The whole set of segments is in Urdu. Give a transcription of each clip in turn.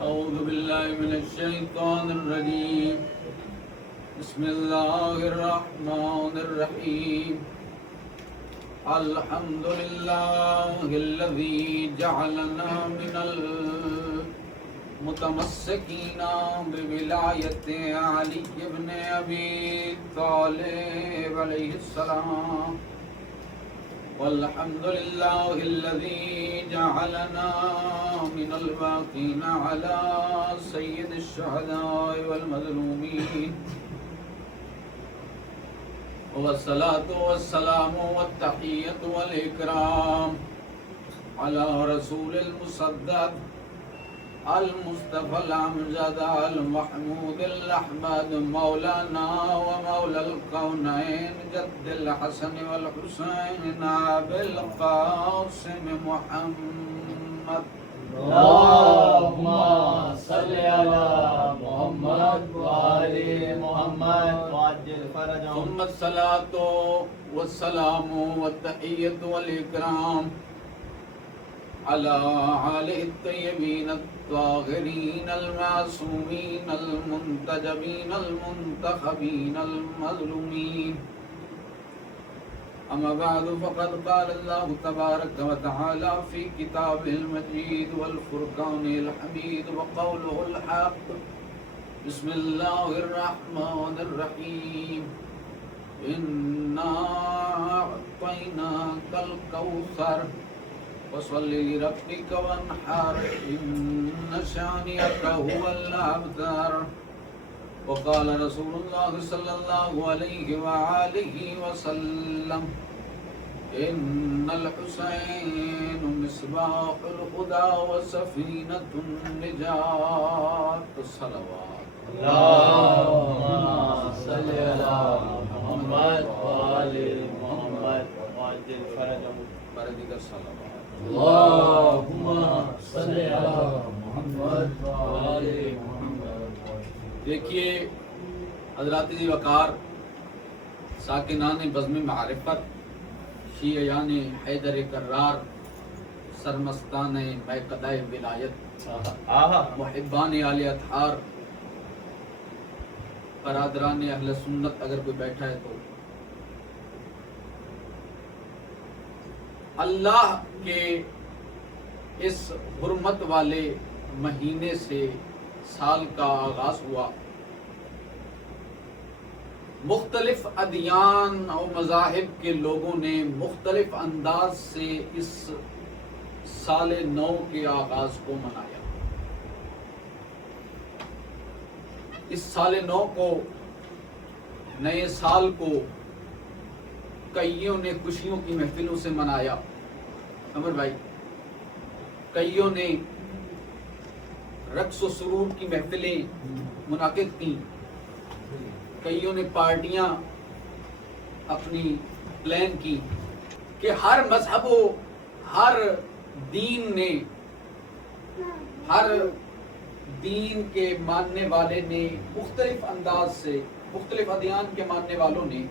أعوذ بالله من الشيطان الرجيم بسم الله الرحمن الرحيم الحمد لله الذي جعلنا من المتمسكين بولاية علي بن أبي طالب عليه السلام والحمد لله الذي جعلنا من الباقين على سيد الشهداء والمظلومين والصلاة والسلام والتحية والإكرام على رسول المصدق المصطفى الأمجد المحمود الأحمد مولانا ومولى الكونين جد الحسن والحسين أبي القاسم محمد اللهم صل على محمد وآل محمد وعجل فرجهم. ثم الصلاة والسلام والتحية والإكرام على آله الطيبين الطاهرين المعصومين المنتجبين المنتخبين المظلومين. أما بعد فقد قال الله تبارك وتعالى في كتابه المجيد والفرقان الحميد وقوله الحق بسم الله الرحمن الرحيم إنا أعطيناك الكوثر فصل لربك وانحر إن شانئك هو الأبتر. وقال رسول الله صلى الله عليه وآله وسلم إن الحسين مصباح الهدى وسفينة النجاة. الصلوات. اللهم صل على محمد وآل محمد وعجل فرجهم. بردی کا صلوات. اللهم صل على محمد وآل محمد. دیکھیے حضرات ذی وقار ساکنان بزم معرفت شیعیان حیدر کرار سرمستان میقدہ ولایت محبان آل اطہار برادران اہل سنت اگر کوئی بیٹھا ہے تو اللہ کے اس حرمت والے مہینے سے سال کا آغاز ہوا. مختلف ادیان اور مذاہب کے لوگوں نے مختلف انداز سے اس سال نو کے آغاز کو منایا. اس سال نو کو، نئے سال کو کئیوں نے خوشیوں کی محفلوں سے منایا. عمر بھائی، کئیوں نے رقص و سرور کی محفلیں منعقد کی، کئیوں نے پارٹیاں اپنی پلان کی کہ ہر مذہب و ہر دین نے، ہر دین کے ماننے والے نے مختلف انداز سے، مختلف ادیان کے ماننے والوں نے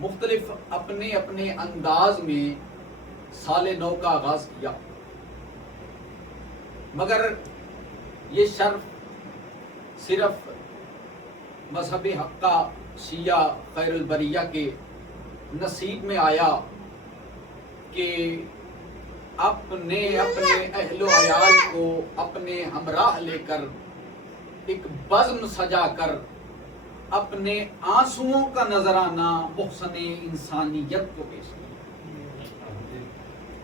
مختلف اپنے اپنے انداز میں سال نو کا آغاز کیا. مگر یہ شرف صرف مذہب حقہ شیعہ خیر البریہ کے نصیب میں آیا کہ اپنے اہل و عیال کو اپنے ہمراہ لے کر ایک بزم سجا کر اپنے آنسوؤں کا نذرانہ محسن انسانیت کو پیش کیا.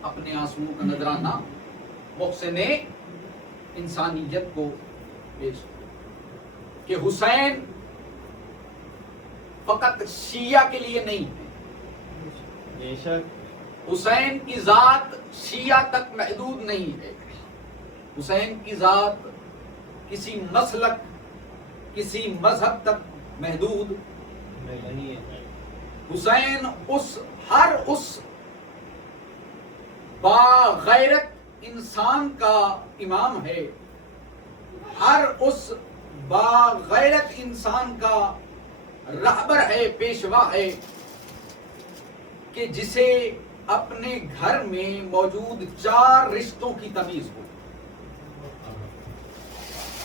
اپنے آنسوؤں کا نذرانہ محسن انسانیت کو پیش کیا کہ حسین فقط شیعہ کے لیے نہیں ہے. حسین کی ذات شیعہ تک محدود نہیں ہے. حسین کی ذات کسی مسلک، کسی مذہب تک محدود نہیں ہے. حسین ہر اس باغیرت انسان کا امام ہے، ہر اس باغیرت انسان کا رہبر ہے، پیشوا ہے کہ جسے اپنے گھر میں موجود 4 رشتوں کی تمیز ہو.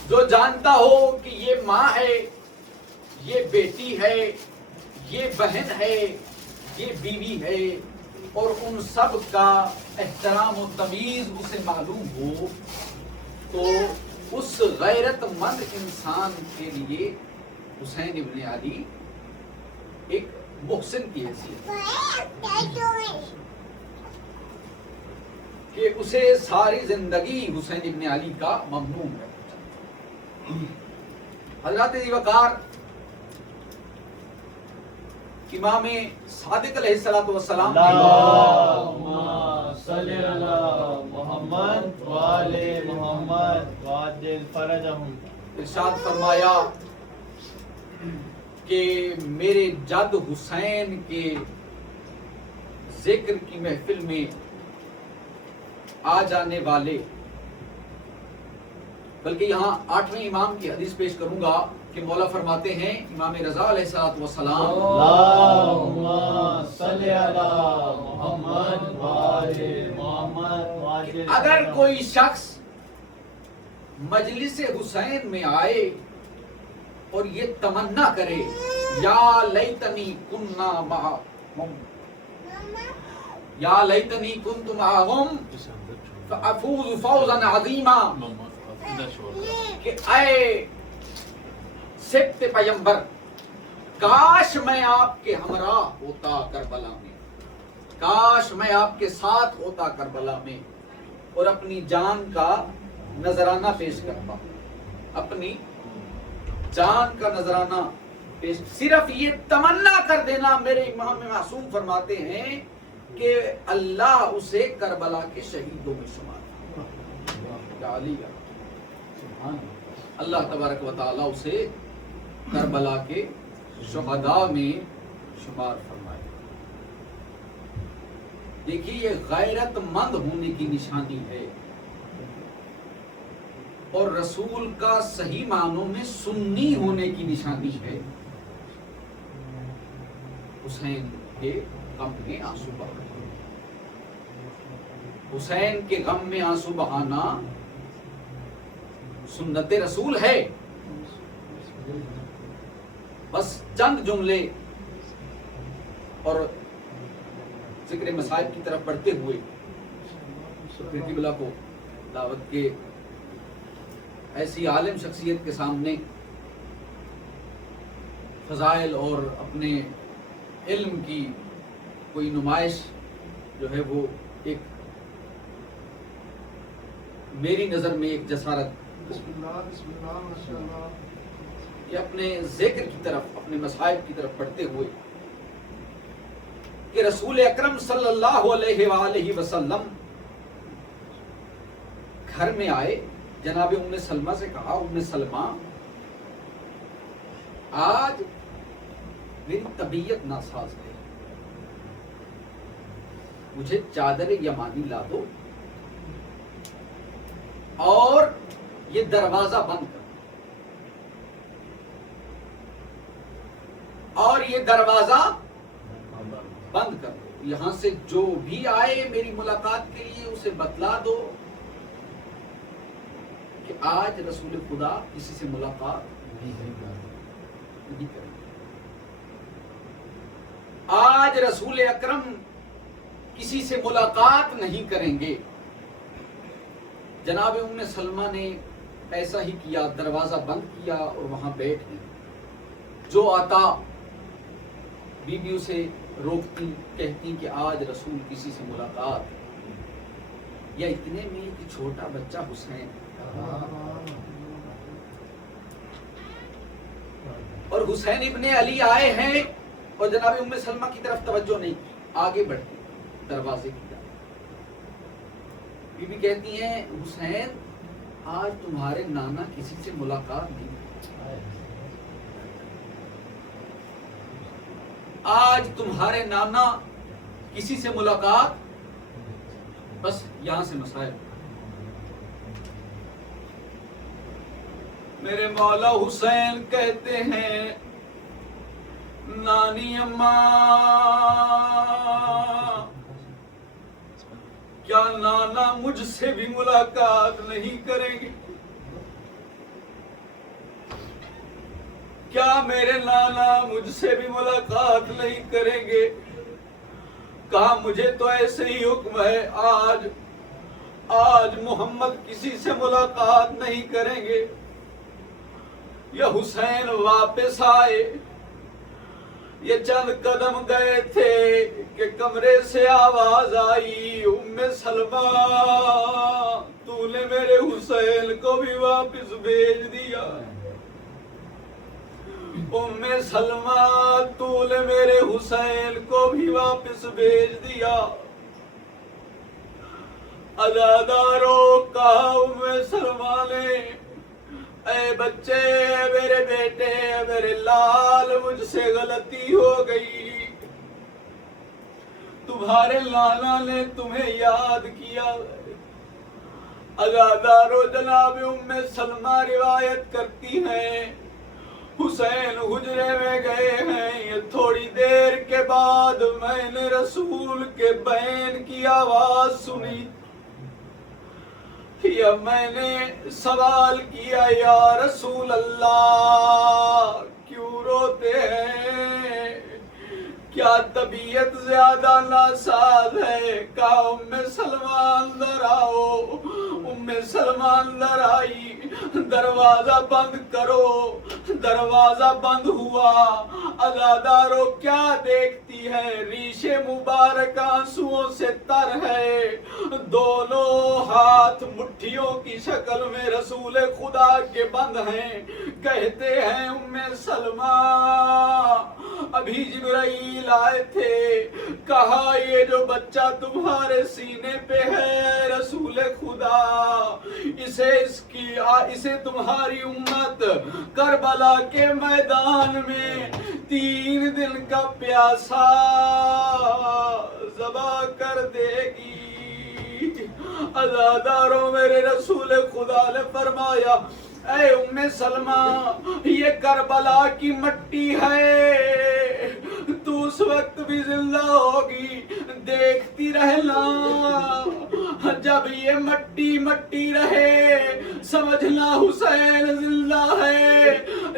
جو جانتا ہو کہ یہ ماں ہے، یہ بیٹی ہے، یہ بہن ہے، یہ بیوی ہے، اور ان سب کا احترام و تمیز اسے معلوم ہو، تو اس غیرت مند انسان کے لیے حسین ابن علی ایک محسن کی حیثیت کہ اسے ساری زندگی حسین ابن علی کا ممنون ہے۔ حضرت ذی وقار امام صادق علیہ الصلوۃ والسلام اللہم صلی علی محمد وآل محمد وعجل فرجہم، ارشاد فرمایا کہ میرے جد حسین کے ذکر کی محفل میں آ جانے والے، بلکہ یہاں 8ویں امام کی حدیث پیش کروں گا کہ مولا فرماتے ہیں امام رضا علیہ الصلوۃ والسلام، اللہم صلی علی محمد وآل محمد وعجل، اگر کوئی شخص مجلس حسین میں آئے اور یہ تمنا کرے یا لیتنی کننا معہم، یا لیتنی کنت معہم فافوز فوزا عظیما، کہ اے سبت پیمبر، کاش میں آپ کے ہمراہ ہوتا کربلا میں، کاش میں آپ کے ساتھ ہوتا کربلا میں، اور اپنی جان کا نذرانہ پیش کرتا، اپنی جان کا نذرانہ پیش، صرف یہ تمنا کر دینا۔ میرے امام معصوم فرماتے ہیں کہ اللہ اسے کربلا کے شہیدوں میں شمار کرے، علی اللہ تبارک و تعالیٰ اسے کربلا کے شہداء میں شمار فرمائے۔ دیکھیے یہ غیرت مند ہونے کی نشانی ہے، اور رسول کا صحیح معنوں میں سنی ہونے کی نشانی ہے۔ حسین کے غم میں آنسو بہانا، حسین کے غم میں آنسو بہانا سنت رسول ہے۔ بس چند جملے اور ذکر مصائب کی طرف بڑھتے ہوئے قبلہ کو دعوت کے ایسی عالم شخصیت کے سامنے فضائل اور اپنے علم کی کوئی نمائش جو ہے وہ ایک میری نظر میں ایک جسارت کہ اپنے ذکر کی طرف، اپنے مصائب کی طرف بڑھتے ہوئے کہ رسول اکرم صلی اللہ علیہ وآلہ وسلم گھر میں آئے، جناب ام سلمہ سے کہا، ام سلمہ آج میری طبیعت ناساز ہے، مجھے چادر یمانی لا دو اور یہ دروازہ بند کر، اور یہ دروازہ بند کر دو، یہاں سے جو بھی آئے میری ملاقات کے لیے اسے بتلا دو کہ آج رسول خدا کسی سے ملاقات نہیں کریں، آج رسول اکرم کسی سے ملاقات نہیں کریں گے۔ جناب ام سلمہ نے ایسا ہی کیا، دروازہ بند کیا اور وہاں بیٹھ گئی۔ جو آتا بی بی اسے روکتی، کہتی کہ آج رسول کسی سے ملاقات، یا اتنے میں کہ چھوٹا بچہ حسین اور حسین ابن علی آئے ہیں، اور جناب ام سلمہ کی طرف توجہ نہیں کی، آگے بڑھتی دروازے کی طرف۔ بی بی کہتی ہیں حسین آج تمہارے نانا کسی سے ملاقات نہیں، آج تمہارے نانا کسی سے ملاقات، بس یہاں سے مسائل۔ میرے مولا حسین کہتے ہیں نانی اماں کیا نانا مجھ سے بھی ملاقات نہیں کریں گے؟ کیا میرے نانا مجھ سے بھی ملاقات نہیں کریں گے؟ کہا مجھے تو ایسے ہی حکم ہے، آج محمد کسی سے ملاقات نہیں کریں گے۔ یہ حسین واپس آئے، یہ چند قدم گئے تھے کہ کمرے سے آواز آئی، ام سلمہ تو نے میرے حسین کو بھی واپس بھیج دیا۔ ام سلمہ تو نے میرے حسین کو بھی واپس بھیج دیا۔ عزاداروں کہا ام سلمہ نے، اے بچے، میرے بیٹے، میرے لال، مجھ سے غلطی ہو گئی، تمہارے لالا نے تمہیں یاد کیا۔ عزاداروں جناب ام سلمہ روایت کرتی ہیں، حسین حجرے میں گئے ہیں، تھوڑی دیر کے بعد میں نے رسول کے بین کی آواز سنی، یا میں نے سوال کیا، یا رسول اللہ کیوں روتے ہیں؟ کیا طبیعت زیادہ ناساز ہے؟ کہا ام سلمہ اندر آؤ۔ ام سلمہ اندر آئی، دروازہ بند کرو، دروازہ بند ہوا۔ عزاداروں کیا دیکھتی ہے؟ ریش مبارک آنسوؤں سے تر ہے، دونوں ہاتھ مٹھیوں کی شکل میں رسول خدا کے بند ہیں۔ کہتے ہیں ام سلمہ ابھی جبرائیل آئے تھے، کہا یہ جو بچہ تمہارے سینے پہ ہے رسول خدا، اسے تمہاری امت کربلا کے میدان میں 3 دن کا پیاسا ذبح کر دے گی۔ عزاداروں میرے رسول خدا نے فرمایا، اے ام سلمہ یہ کربلا کی مٹی ہے، تو اس وقت بھی زندہ ہوگی، دیکھتی رہنا، جب یہ مٹی رہے سمجھنا حسین زندہ ہے،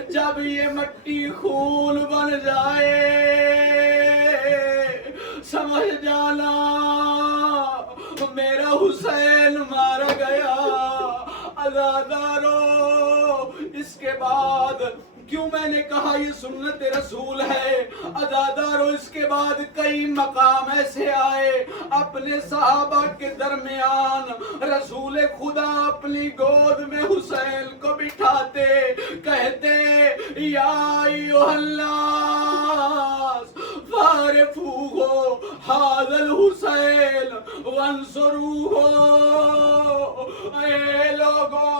جب یہ مٹی خون بن جائے سمجھ جانا میرا حسین مارا گیا۔ عزاداروں اس کے بعد کیوں میں نے کہا یہ سنت رسول ہے؟ عزاداروں اس کے بعد کئی مقام ایسے آئے اپنے صحابہ کے درمیان، رسول خدا اپنی گود میں حسین کو بٹھاتے، کہتے یا ایھا الناس فارفوہ ھذا الحسین وانصروہ، اے لوگو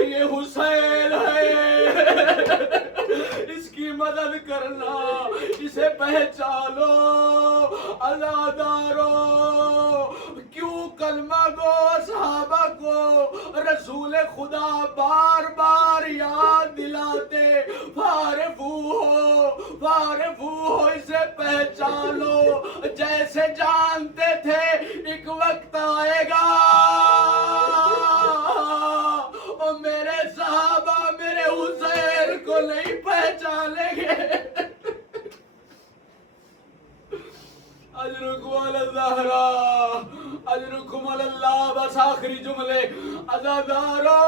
یہ حسین ہے، اس کی مدد کرنا، اسے پہچانو۔ عزادارو کیوں کلمہ گو صحابہ کو رسول خدا بار بار یاد دلاتے، فارفوہ اسے پہچانو، جیسے جانتے تھے ایک وقت آئے گا اور میرے صحابہ میرے حسین کو نہیں پہچانیں گے۔ اجرکم علی الزہرا، اجرکم علی اللہ۔ بس آخری جملے، عزادارو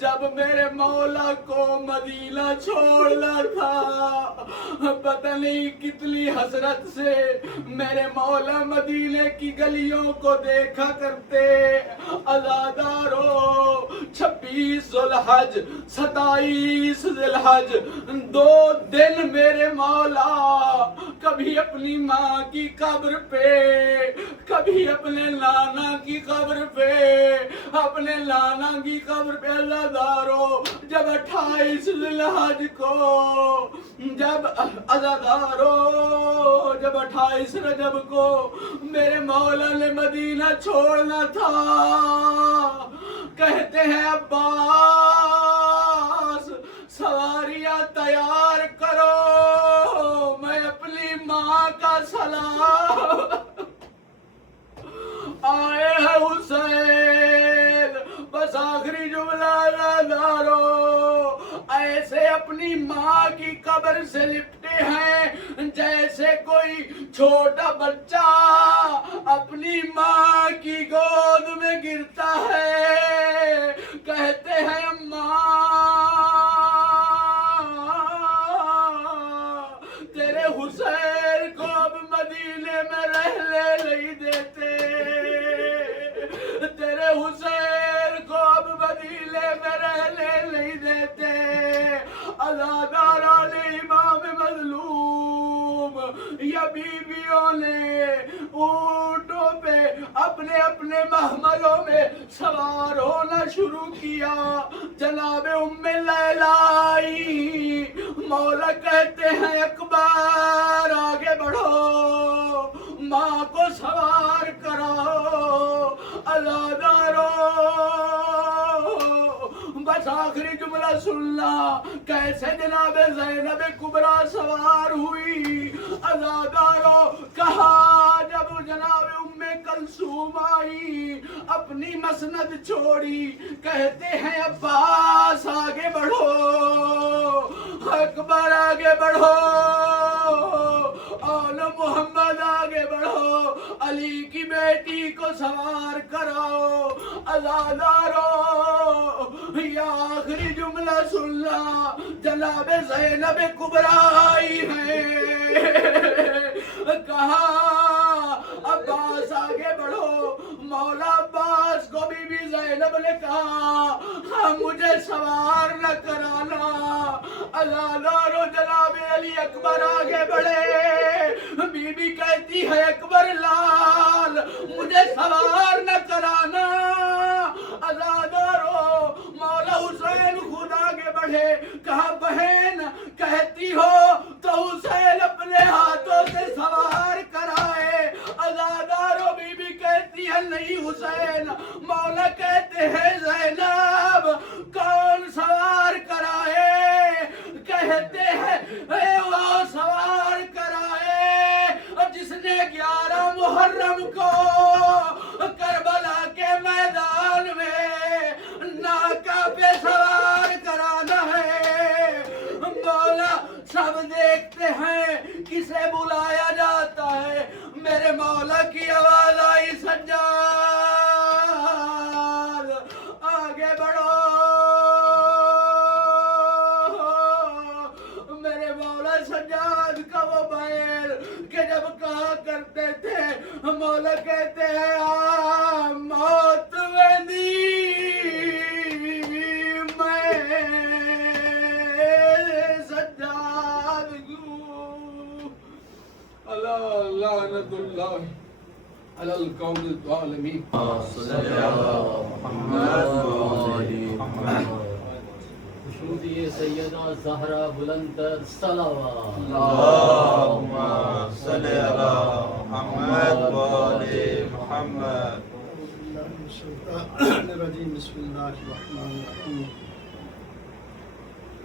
جب میرے مولا کو مدینہ چھوڑنا تھا، پتہ نہیں کتنی حسرت سے میرے مولا مدینے کی گلیوں کو دیکھا کرتے۔ عزادارو 26 ذو الحج 27 ذی الحج 2 دن میرے مولا کبھی اپنی ماں کی قبر پہ، کبھی اپنے نانا کی قبر پہ، اپنے نانا کی قبر پہ۔ عزادارو جب 28 ذی الحج کو، جب 28 رجب کو میرے مولا نے مدینہ چھوڑنا تھا، کہتے ہیں عباس سواریاں تیار کرو، میں اپنی ماں کا سلام، آئے ہیں حسین۔ بس آخری آخری جملہ نادارو ایسے اپنی ماں کی قبر سے لپٹے ہیں جیسے کوئی چھوٹا بچہ اپنی ماں کی گود میں گرتا ہے، کہتے ہیں اماں تیرے حسین کو اب مدینے میں رہنے نہیں دیتے، تیرے حسین کو اب مدینے میں رہنے نہیں دیتے۔ عزاداران امام مظلوم یا بیویوں نے اونٹوں پہ اپنے اپنے محملوں میں سوار ہونا شروع کیا۔ جناب ام لیلا آئی، مولا کہتے ہیں اکبر آگے بڑھو، ماں کو سوار کراؤ۔ عزادارو بس آخری جملہ سننا، کیسے جناب زینب کبریٰ سوار ہوئی۔ عزادارو کہا جب جناب ام کلثوم آئی اپنی مسند چھوڑی، کہتے ہیں عباس آگے بڑھو، اکبر آگے بڑھو، اول محمد آگے بڑھو، علی کی بیٹی کو سوار کراؤ۔ عزادارو یا آخری جملہ سننا، جناب زینب کبریٰ آئی ہے، کہا عباس آگے بڑھو، مولا عباس کو بی بی زینب نے کہا مجھے سوار نہ کرانا۔ عزادارو جناب علی اکبر آگے بڑھے، بی بی کہتی ہے اکبر لال مجھے سوار نہ کرانا۔ عزادارو مولا حسین خود آگے بڑھے، کہا بہن کہتی ہو تو حسین اپنے ہاتھوں سے سوار کرائے۔ عزادارو بی بی کہتی ہے نہیں حسین، مولا کہتے ہیں زینب کون سوار کرائے؟ کہتے ہیں وہ سوار کرائے جس نے 11 محرم کو کربلا کے میدان میں ناکا پہ سوار کرانا ہے۔ مولا سب دیکھتے ہیں کسے بلایا جاتا ہے، میرے مولا کی آواز آئی سجاد آگے بڑھو۔ میرے مولا سجاد کا وہ بیر کہ جب کہا کرتے تھے، مولا کہتے ہیں موت ویندی میں سجاد کیوں، اللہ لعنت اللہ علی القوم الظالمین۔ خشنودی سیدہ زہرا بلندر صلوات۔ اللهم صل على محمد وآل محمد۔ بسم الله الرحمن الرحيم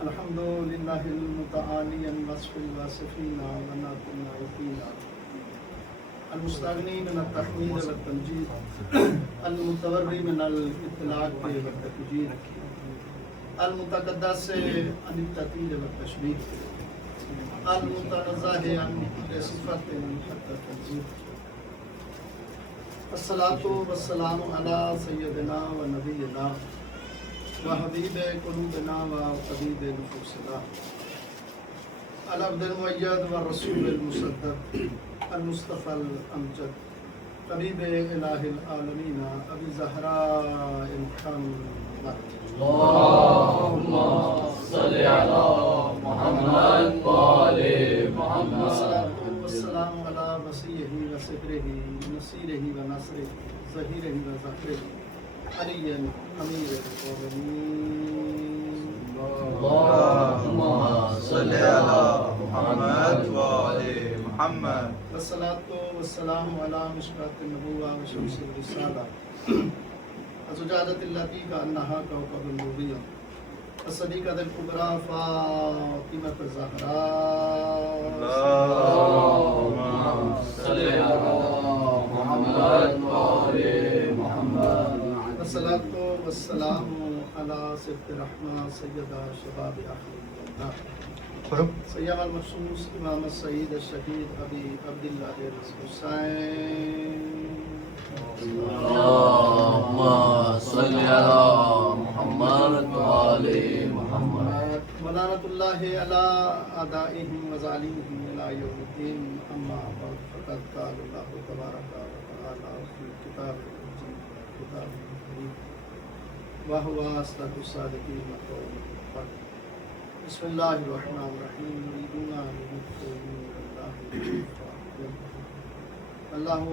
الحمد لله المتعالي عن وصف الواصفين ومنعة الناعتين المستغني من التحميد والتمجيد المتوري من الإطلاق والتكجير المتقدس عن التقليد والتشبيه المتنزه عن صفات حتى التنزيه۔ الصلاة والسلام على سيدنا ونبينا وحبيب قلوبنا وطبيب نفوسنا العبد المؤيد والرسول المصدق المصطفى الأمجد طبيب إله العالمين أبي زهراء محمد۔ اللهم صل على محمد وآل محمد۔ الصلاة والسلام على مسيحه وسفره نصيره ونصره ظهيره وظهره علي أمير المؤمنين۔ اللهم صل على محمد وآل محمد۔ والصلاة والسلام على مشكاة النبوة وشمس الرسالة وزجاجة التي كأنها كوكب النورية الصديقة الكبرى فاطمة الزهراء۔ اللهم صل على محمد وآل محمد۔ والصلاة والسلام على صفت رحمة سيد شباب أهل الجنة پڑھو سيما المخصوص إمام السيد الشهيد أبي عبد الله الحسين اللهم صل على محمد وآل محمد ولعنة الله على أعدائهم وظالمهم إلى يوم الدين أما بعد فقد قال الله تبارك وتعالى في الكتاب الكريم وهو أصدق الصادقين وقوله الحق بسم الله الرحمن الرحيم يريدون أن يطفئوا نور الله الله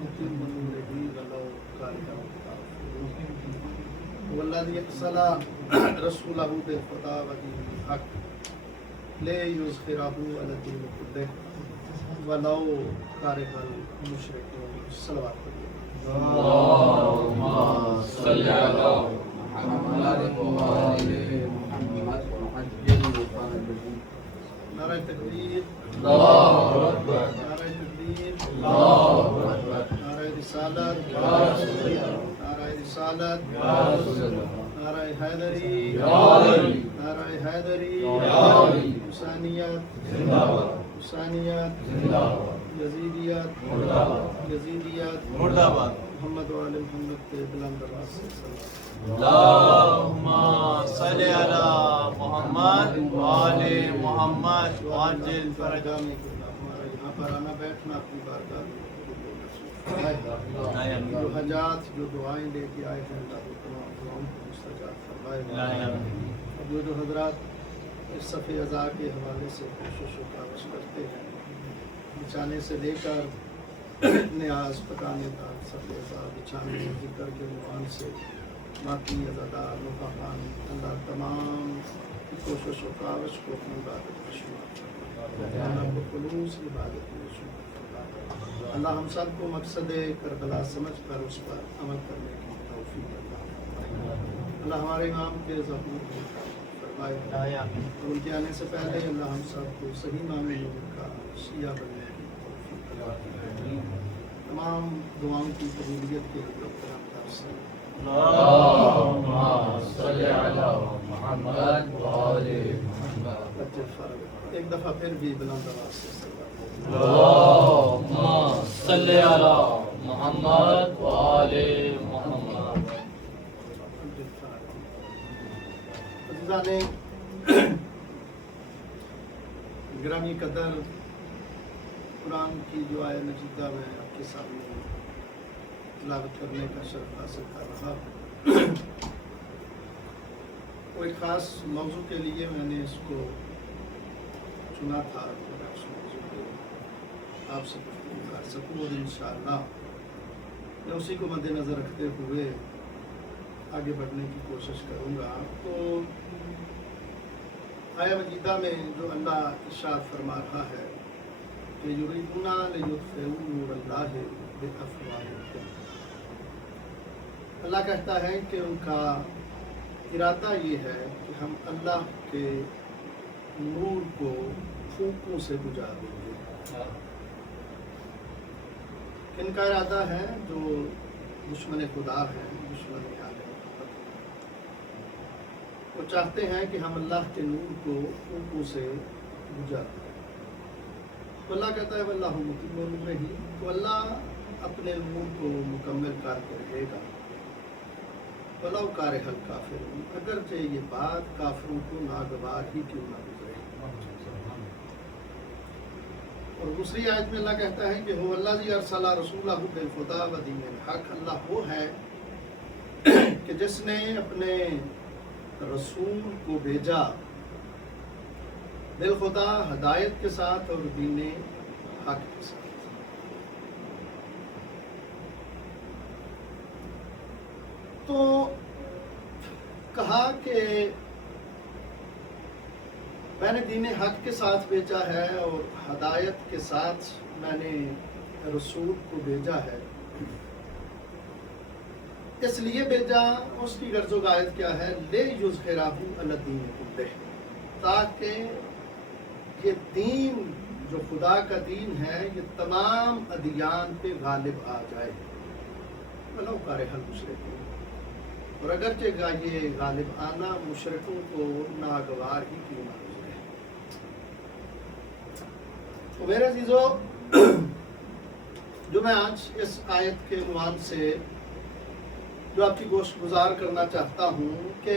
متم نوره ولو كره الكافرون والذي أرسل رسوله بالهدى ودين الحق ليظهره على الدين كله ولو كره المشركون صلوات اللهم صل على محمد وآل محمد نعرہ تکبیر الله أكبر نعرہ تکبیر الله أكبر نعرہ رسالت يا رسول الله نعرہ رسالت يا رسول الله نعرہ حیدری يا علي نعرہ حیدری يا علي حسینیت زندہ باد حسینیت زندہ باد یزیدیت مردہ باد یزیدیت مردہ باد محمد وآل محمد کے بلند آواز سے صلوات اللهم صل على محمد وآل محمد وعجل فرجا میں ہمارا یہاں پر آنا بیٹھنا اپنی بارگاہ میں جو حاجات جو دعائیں لے کے آئے ہیں اللہ وہ تمام دعاؤں کو مستجاب فرمائے اب وہ جو حضرات اس صفحے اعضاء کے حوالے سے کوشش و کاوش کرتے ہیں بچانے سے لے کر نیاز پکانے تک صفحے اعضاء بچانے ذکر کے عنوان سے باقی عزادار مقامات اللہ تمام کوشش و کاوش کو اپنی عبادت میں شمار فرمائے اللہ کو خلوص عبادت میں شمار فرمائے اللہ ہم سب کو مقصد کربلا سمجھ کر اس پر عمل کرنے کی توفیق عطا فرمائے اللہ ہمارے امام کے ظہور کو فرمائے اور ان کے آنے سے پہلے اللہ ہم سب کو صحیح معنی میں ان کا شیعہ بننے کی توفیق عطا فرمائے تمام دعاؤں کی قبولیت کے لیے کرم درس اللهم صل على محمد وآل محمد ایک دفعہ پھر بھی بلند آواز سے صلوات اللهم صل على محمد وآل محمد عزیزان گرامی قدر قرآن کی جو آیہ مجیدہ میں آپ کے سامنے تلاوت کرنے کا شرف حاصل کر رہا وہ ایک خاص موضوع کے لیے میں نے اس کو چنا تھا کہ میں اس موضوع کو آپ سے گفتگو کر سکوں اور انشاءاللہ میں اسی کو مد نظر رکھتے ہوئے آگے بڑھنے کی کوشش کروں گا. تو آیہ مجیدہ میں جو اللہ ارشاد فرما رہا ہے کہ یریدون لیطفئوا نور اللہ بافواہہم، اللہ کہتا ہے کہ ان کا ارادہ یہ ہے کہ ہم اللہ کے نور کو پھونکوں سے بجھا دیں گے. کن کا ارادہ ہے؟ جو دشمن خدا ہے، دشمن عالم، وہ چاہتے ہیں کہ ہم اللہ کے نور کو پھونکوں سے بجھا دیں. تو اللہ کہتا ہے واللہ متم نورہ، تو اللہ اپنے نور کو مکمل کر کے رہے گا. وَلَوْ كَرِهَ الْكَافِرُونَ، اگرچہ یہ بات کافروں کو ناگوار ہی کیوں نہ گزرے. اور دوسری آیت میں اللہ کہتا ہے کہ هُوَ الَّذِي أَرْسَلَ رَسُولَهُ بِالْهُدَىٰ وَدِينِ الْحَقِّ، اللہ وہ ہے کہ جس نے اپنے رسول کو بھیجا بالخدا، ہدایت کے ساتھ اور دین حق کے ساتھ. تو کہا کہ میں نے دین حق کے ساتھ بھیجا ہے اور ہدایت کے ساتھ میں نے رسول کو بھیجا ہے. اس لیے بھیجا، اس کی غرض و غایت کیا ہے؟ لِیُظْہِرَہُ عَلَى الدِّینِ کُلِّہ، تاکہ یہ دین جو خدا کا دین ہے یہ تمام ادیان پہ غالب آ جائے. وَلَوْ كَرِهَ الْمُشْرِکُونَ، اور اگرچہ یہ غالب آنا مشرکوں کو ناگوار ہی کیوں نہ گزرے۔ تو میرے عزیزو، جو میں آج اس آیت کے عنوان سے جو آپ کی گوشت گزار کرنا چاہتا ہوں کہ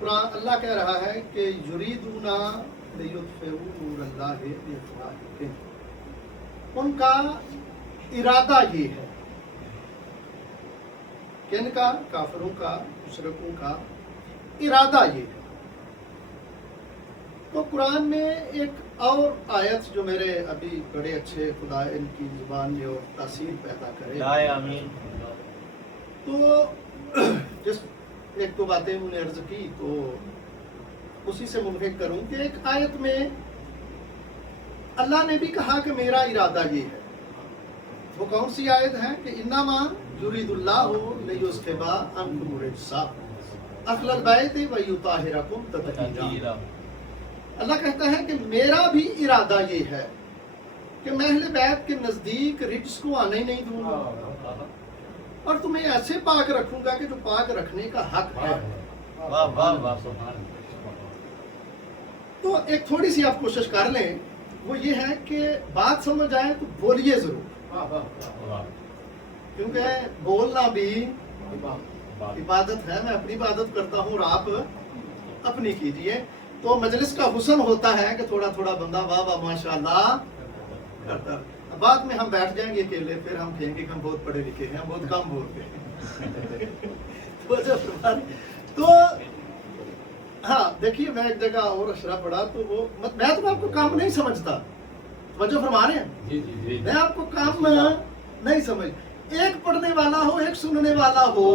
قرآن اللہ کہہ رہا ہے کہ یریدون لیطفئوا نور اللہ بافواہہم، ان کا ارادہ یہ ہے، کن کا؟ کافروں کا، مشرکوں کا ارادہ یہ ہے۔ تو قرآن میں ایک اور آیت جو میرے ابھی بڑے اچھے خدا ان کی زبان میں اور تاثیر پیدا کرے، آمین۔ تو جس ایک دو باتیں انہوں نے عرض کی تو اسی سے منفک کروں کہ ایک آیت میں اللہ نے بھی کہا کہ میرا ارادہ یہ ہے۔ وہ کون سی آیت ہے؟ کہ انما یرید اللہ لیذھب عنکم الرجس اہل البیت ویطہرکم تطہیرا۔ اللہ کہتا ہے کہ میرا بھی ارادہ یہ ہے کہ میں اہل بیت کے نزدیک رجس کو آنے ہی نہیں دوں گا، اور تمہیں ایسے پاک رکھوں گا کہ جو پاک رکھنے کا حق ہے۔ واہ واہ واہ۔ تو ایک تھوڑی سی آپ کوشش کر لیں، وہ یہ ہے کہ بات سمجھ آئے تو بولیے ضرور، کیونکہ بولنا بھی عبادت ہے۔ میں اپنی عبادت کرتا ہوں اور آپ اپنی کیجئے۔ تو مجلس کا حسن ہوتا ہے کہ تھوڑا تھوڑا بندہ واہ واہ ماشاءاللہ کرتا ہے۔ بعد میں ہم بیٹھ جائیں گے اکیلے، پھر ہم کہیں گے کہ ہم بہت پڑھے لکھے ہیں، ہم بہت کم بولتے ہیں۔ تو ہاں دیکھیے، میں ایک جگہ اور اشرا پڑھا تو وہ میں تو آپ کو کام نہیں سمجھتا، توجہ فرما رہے ہیں، میں آپ کو کام نہیں سمجھ۔ ایک پڑھنے والا ہو، ایک سننے والا ہو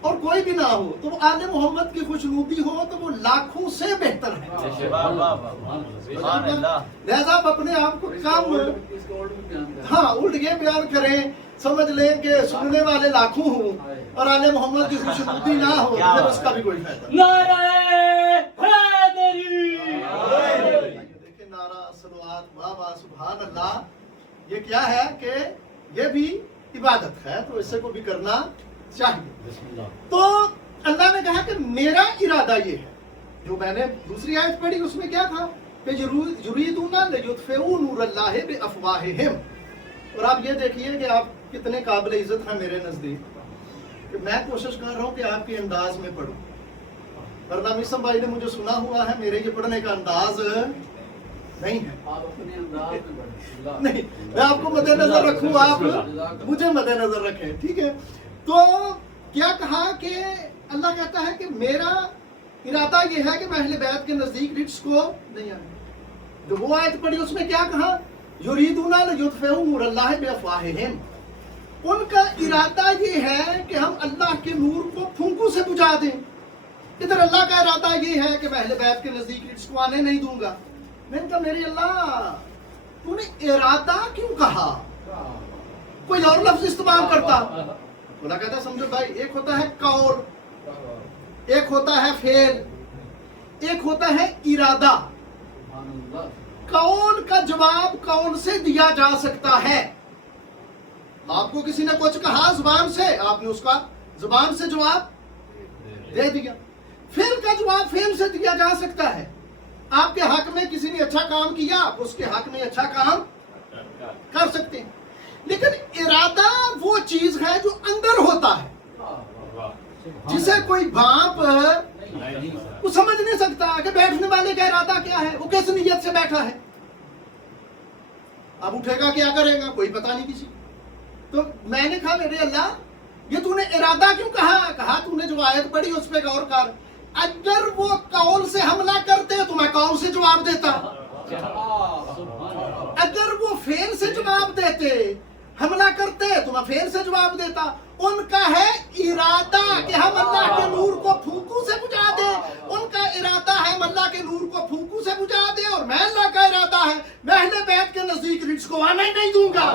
اور کوئی بھی نہ ہو، تو آل محمد کی خوشنودی ہو تو وہ لاکھوں سے بہتر ہے۔ لہذا آپ اپنے آپ کو کام ہاں الٹ یہ بیان کریں، سمجھ لیں کہ سننے والے لاکھوں ہوں اور آل محمد کی خوشنودی نہ ہو، پھر اس کا بھی کوئی فائدہ نہیں۔ دیکھیں نعرہ صلوات واہ واہ سبحان اللہ، یہ کیا ہے کہ یہ بھی عبادت ہے، تو اس سے کو بھی کرنا چاہیے۔ تو اللہ نے کہا کہ میرا ارادہ یہ ہے۔ جو میں نے دوسری آیت پڑھی اس میں کیا تھا کہ یریدون لیطفئوا نور اللہ بافواہہم، اور آپ یہ دیکھیے کہ آپ کتنے قابل عزت ہیں میرے نزدیک کہ میں کوشش کر رہا ہوں کہ آپ کے انداز میں پڑھوں، ورنہ میسم بھائی نے مجھے سنا ہوا ہے میرے یہ پڑھنے کا انداز نہیں ہے۔ آپ اپنے انداز میں بڑھیں۔ نہیں، میں آپ کو مد نظر رکھوں، آپ مجھے مد نظر رکھیں، ٹھیک ہے؟ تو کیا کہا کہ اللہ کہتا ہے کہ میرا ارادہ یہ ہے کہ میں اہل بیت کے نزدیک رجس کو نہیں آنے۔ جو وہ آیت پڑھی اس میں کیا کہا؟ یریدون لیطفئوا نور اللہ بافواہہم، ان کا ارادہ یہ ہے کہ ہم اللہ کے نور کو پھونکوں سے بجھا دیں۔ ادھر اللہ کا ارادہ یہ ہے کہ میں اہل بیت کے نزدیک رجس کو آنے نہیں دوں گا۔ میں نے کہا میرے اللہ، تو نے ارادہ کیوں کہا؟ کوئی اور لفظ استعمال کرتا۔ اللہ کہتا ہے سمجھو بھائی، ایک ہوتا ہے قول، ایک ہوتا ہے فعل، ایک ہوتا ہے ارادہ۔ قول کا جواب قول سے دیا جا سکتا ہے۔ آپ کو کسی نے کچھ کہا زبان سے، آپ نے اس کا زبان سے جواب دے دیا۔ فعل کا جواب فعل سے دیا جا سکتا ہے۔ آپ کے حق میں کسی نے اچھا کام کیا، آپ اس کے حق میں اچھا کام کر سکتے ہیں۔ لیکن ارادہ وہ چیز ہے جو اندر ہوتا ہے، جسے کوئی باپ وہ سمجھ نہیں سکتا کہ بیٹھنے والے کا ارادہ کیا ہے، وہ کس نیت سے بیٹھا ہے، اب اٹھے گا کیا کرے گا کوئی پتہ نہیں کسی۔ تو میں نے کہا میرے اللہ، یہ تو نے ارادہ کیوں کہا؟ کہا تو نے جو آیت پڑھی اس پہ غور کر، اگر وہ قول سے حملہ کرتے تو میں قول سے جواب دیتا، اگر وہ فعل سے جواب دیتے، حملہ کرتے تو میں فعل سے جواب دیتا۔ ان کا ہے ارادہ کہ ہم اللہ کے نور کو پھونکوں سے بجھا دیں، ان کا ارادہ ہے ہم اللہ کے نور کو پھونکوں سے بجھا دیں، اور میں اللہ کا ارادہ ہے میں اہل بیت کے نزدیک رجس کو آنا ہی نہیں دوں گا۔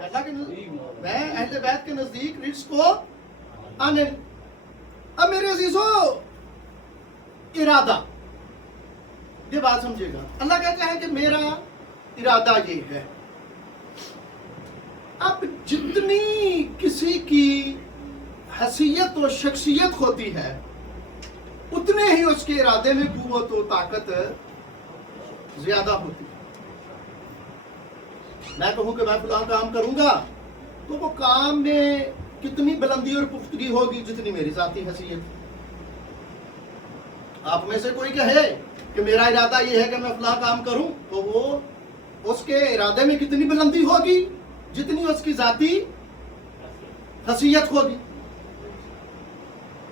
اللہ کے میں اہل بیت کے نزدیک رجس کو آنے۔ اب میرے عزیزو، ارادہ، یہ بات سمجھے گا، اللہ کہتا ہے کہ میرا ارادہ یہ ہے۔ اب جتنی کسی کی حیثیت و شخصیت ہوتی ہے اتنے ہی اس کے ارادے میں قوت و طاقت زیادہ ہوتی ہے. میں کہوں کہ میں فلاں کام کروں گا تو وہ کام میں کتنی بلندی اور پختگی ہوگی جتنی میری ذاتی حیثیت. آپ میں سے کوئی کہے کہ میرا ارادہ یہ ہے کہ میں فلاں کام کروں تو وہ اس کے ارادے میں کتنی بلندی ہوگی جتنی اس کی ذاتی حیثیت ہوگی.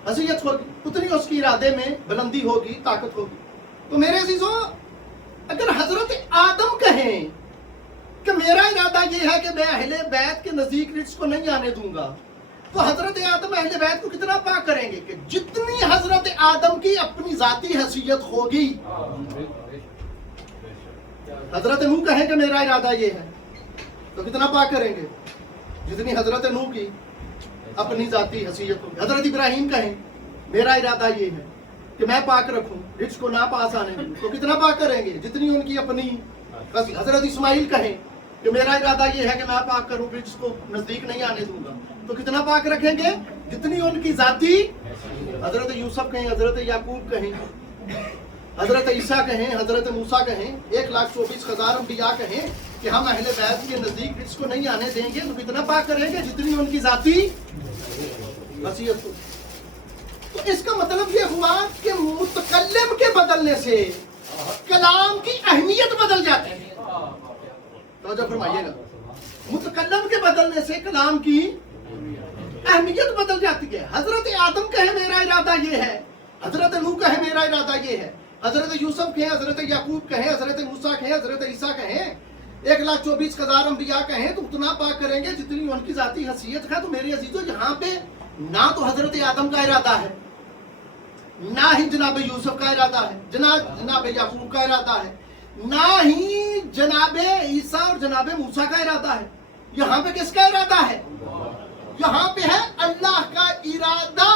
اتنی اس کی ارادے میں بلندی ہوگی، طاقت ہوگی. تو میرے عزیزوں اگر حضرت آدم کہیں کہ میرا ارادہ یہ ہے کہ میں اہل بیت کے نزدیک رزق کو نہیں آنے دوں گا تو حضرت آدم اہل بیت کو کتنا پاک کریں گے کہ جتنی حضرت آدم کی اپنی ذاتی حیثیت ہوگی. حضرت نوح کہیں کہ میرا ارادہ یہ ہے تو کتنا پاک کریں گے جتنی حضرت نوح کی اپنی ذاتی حیثیت ہوگی. حضرت ابراہیم کہیں میرا ارادہ یہ ہے کہ میں پاک رکھوں رزق کو نہ پاس آنے دوں تو کتنا پاک کریں گے جتنی ان کی اپنی. حضرت اسماعیل کہیں کہ میرا ارادہ یہ ہے کہ میں پاک کروں رزق کو نزدیک نہیں آنے دوں گا تو کتنا پاک رکھیں گے جتنی ان کی ذاتی. حضرت یوسف کہیں، حضرت یعقوب کہیں، حضرت عیسیٰ کہیں، حضرت موسیٰ کہیں، 1,24,000 انبیاء کہیں کہ ہم اہل بیت کے نزدیک رزق کو نہیں آنے دیں گے تو کتنا پاک کریں گے جتنی ان کی ذاتی حیثیت ہو. تو اس کا مطلب یہ ہوا کہ متکلم کے بدلنے سے کلام کی اہمیت بدل جاتی ہے. توجہ فرمائیے گا، متکلم کے بدلنے سے کلام کی اہمیت بدل جاتی ہے. حضرت آدم کہے میرا ارادہ یہ ہے، حضرت نوح کہے میرا ارادہ یہ ہے، حضرت یوسف کہیں، حضرت یعقوب کہیں، حضرت موسیٰ کہیں، حضرت عیسیٰ کہیں، 1,24,000 انبیاء کہیں تو اتنا پاک کریں گے جتنی ان کی ذاتی حیثیت ہے. تو میرے عزیزو یہاں پہ نہ تو حضرت آدم کا ارادہ ہے، نہ ہی جناب یوسف کا ارادہ ہے، جناب یعقوب کا ارادہ ہے، نہ ہی جناب عیسیٰ اور جناب موسیٰ کا ارادہ ہے. یہاں پہ کس کا ارادہ ہے؟ یہاں پہ ہے اللہ کا ارادہ.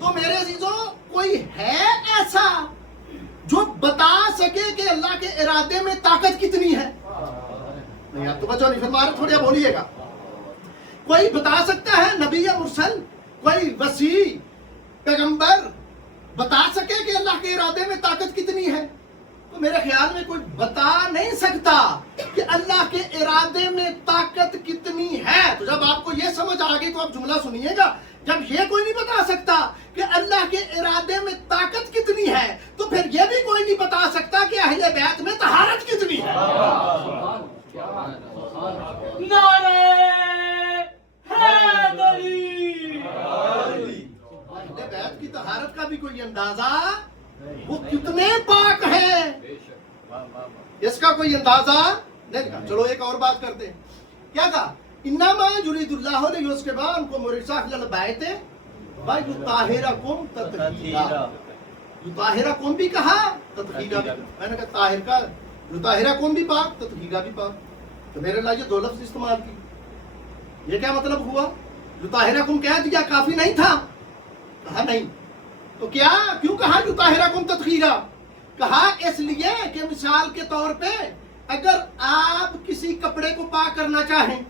تو میرے عزیزو کوئی ہے ایسا جو بتا سکے کہ اللہ کے ارادے میں طاقت کتنی ہے؟ نہیں، آپ تو بچوں نہیں فرما رہے، تھوڑا بولیے گا. کوئی بتا سکتا ہے نبی یا مرسل، کوئی وسیع پیغمبر بتا سکے کہ اللہ کے ارادے میں طاقت کتنی ہے؟ تو میرے خیال میں کوئی بتا نہیں سکتا کہ اللہ کے ارادے میں طاقت کتنی ہے. تو جب آپ کو یہ سمجھ آ گئی تو آپ جملہ سنیے گا. جب یہ کوئی نہیں بتا سکتا کہ اللہ کے ارادے میں طاقت کتنی ہے تو پھر یہ بھی کوئی نہیں بتا سکتا کہ اہل بیت میں طہارت کتنی ہے. نعرہ حیدری. اہل بیت کی طہارت کا بھی کوئی اندازہ، وہ کتنے پاک ہیں اس کا کوئی اندازہ نہیں تھا. چلو ایک اور بات کرتے ہیں. کیا کہا؟ انما یرید اللہ لیسکنکم الرجس اہل البیت ویطہرکم تطہیرا. یطہرکم بھی کہا، تطہیرا بھی. میں نے کہا طاہر کا یطہرکم بھی پاک، تطہیرا بھی پاک. تو میرے لیے یہ دو لفظ استعمال کی. یہ کیا مطلب ہوا؟ یطہرکم کہہ دیا کافی نہیں تھا؟ کہا نہیں. تو کیوں کہا یطہرکم تطہیرا؟ کہا اس لیے کہ مثال کے طور پہ اگر آپ کسی کپڑے کو پاک کرنا چاہیں،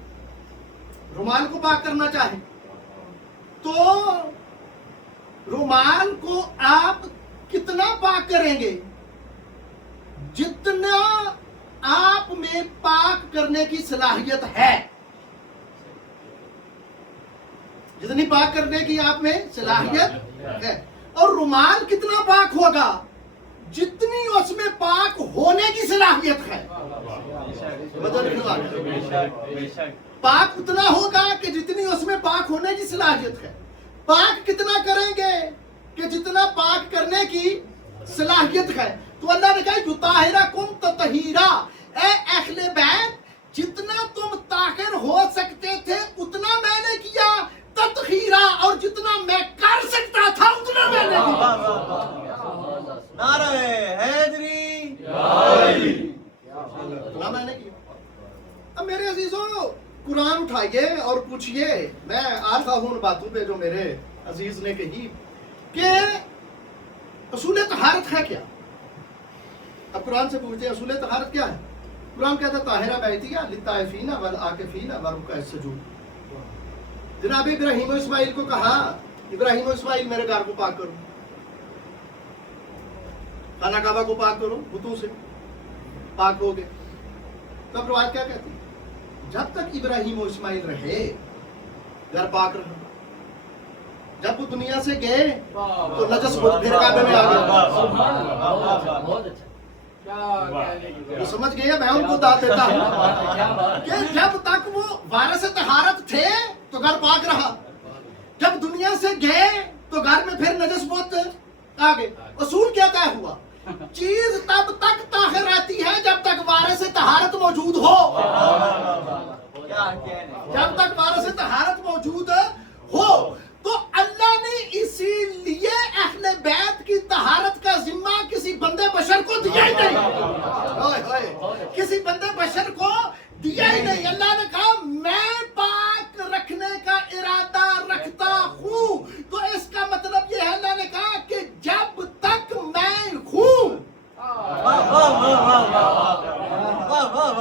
رومال کو پاک کرنا چاہیں، تو رومال کو آپ کتنا پاک کریں گے؟ جتنا آپ میں پاک کرنے کی صلاحیت ہے. جتنی پاک کرنے کی آپ میں صلاحیت ہے. اور رومال کتنا پاک ہوگا؟ جتنی اس میں پاک ہونے کی صلاحیت ہے. پاک اتنا ہوگا کہ جتنی اس میں پاک ہونے کی صلاحیت ہے. پاک کتنا کریں گے کہ جتنا پاک کرنے کی صلاحیت ہے. تو اللہ نے کہا یطہرکم تطہیرا، اے اہل بیت جتنا تم طاہر ہو سکتے تھے اتنا میں نے کیا تطہیرا، اور جتنا میں کر سکتا تھا اتنا میں نے کیا. نعرہ حیدری. اتنا میں نے کیا. اب میرے عزیزوں قرآن اٹھائیے اور پوچھئے. میں آ رہا ہوں ان باتوں پہ جو میرے عزیز نے کہی کہ اصول طہارت ہے کیا. اب قرآن سے پوچھتے ہیں اصول طہارت کیا ہے. قرآن کہتا ہے طاہرہ بیتیہ للطائفین والعاکفین والرکع السجود. جناب ابراہیم و اسماعیل کو کہا ابراہیم و اسماعیل میرے گھر کو پاک کرو، خانہ کعبہ کو پاک کرو، بتوں سے پاک ہو گئے. تب روایت کیا کہتی ہے؟ جب تک ابراہیم و اسماعیل رہے گھر پاک رہا، جب وہ دنیا سے گئے تو نجس پھر کعبے میں آ گئے. بہت اچھا. وہ سمجھ گئے. میں ان کو داد دیتا ہوں کہ جب تک وہ وارث طہارت تھے تو گھر پاک رہا، جب دنیا سے گئے تو گھر میں پھر نجس بہت آ گئے. اصول کیا طے ہوا؟ چیز تب تک طاہر رہتی ہے جب تک وارث طہارت موجود ہو. جب تک وارث طہارت موجود ہو. تو اللہ نے اسی لیے اہل بیت کی طہارت کا ذمہ کسی بندے بشر کو دیا ہی نہیں. کسی بندے بشر کو دیا ہی نہیں. اللہ نے کہا میں پاک رکھنے کا ارادہ رکھتا ہوں. تو اس کا مطلب یہ ہے اللہ نے کہا کہ جب تک میں ہوں،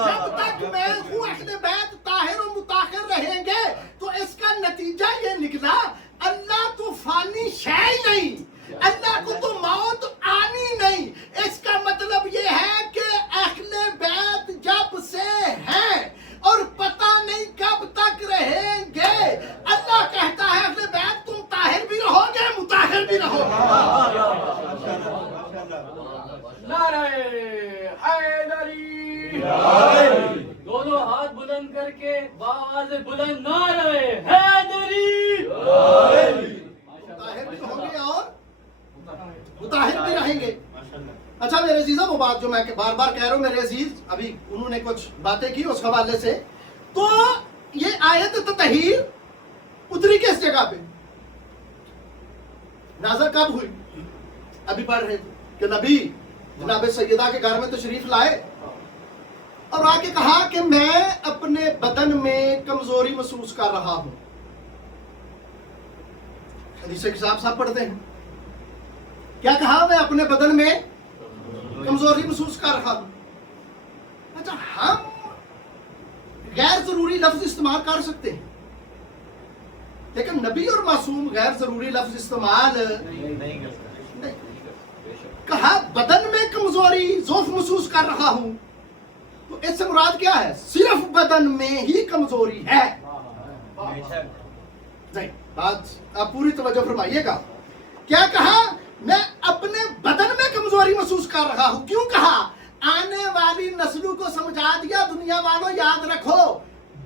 جب تک میں ہوں اہل بیت طاہر و مطہر رہیں گے. تو اس کا نتیجہ یہ نکلا اللہ تو فانی شے ہی نہیں، اللہ کو تو موت آنی نہیں. اس کا مطلب یہ ہے کہ اہل بیت جب سے ہیں اور پتہ نہیں کب تک رہیں گے. اللہ کہتا ہے اہل بیت تم طاہر بھی رہو گے مطہر بھی رہو گے. نعرہ حیدری، دونوں ہاتھ بلند کر کے باز بلند نعرہ حیدری. مطہر بھی رہو گے اور مطہر بھی رہیں گے. اچھا میرے عزیزہ، وہ بات جو میں بار بار کہہ رہا ہوں میرے عزیز، ابھی انہوں نے کچھ باتیں کی اس حوالے سے. تو یہ آیت تطہیر اتری کس جگہ پہ، نازل کب ہوئی؟ ابھی پڑھ رہے تھے کہ نبی جناب سیدہ کے گھر میں تشریف لائے اور آ کے کہا کہ میں اپنے بدن میں کمزوری محسوس کر رہا ہوں. حدیث کے صاحب پڑھتے ہیں کیا کہا؟ میں اپنے بدن میں کمزوری محسوس کر رہا ہوں. اچھا ہم غیر ضروری لفظ استعمال کر سکتے ہیں، لیکن نبی اور معصوم غیر ضروری لفظ استعمال نہیں. کہا بدن میں کمزوری ضعف محسوس کر رہا ہوں. تو اس سے مراد کیا ہے؟ صرف بدن میں ہی کمزوری ہے. نہیں، بات آپ پوری توجہ فرمائیے گا. کیا کہا؟ میں اپنے بدن میں کمزوری محسوس کر رہا ہوں. کیوں کہا؟ آنے والی نسلوں کو سمجھا دیا دنیا والوں یاد رکھو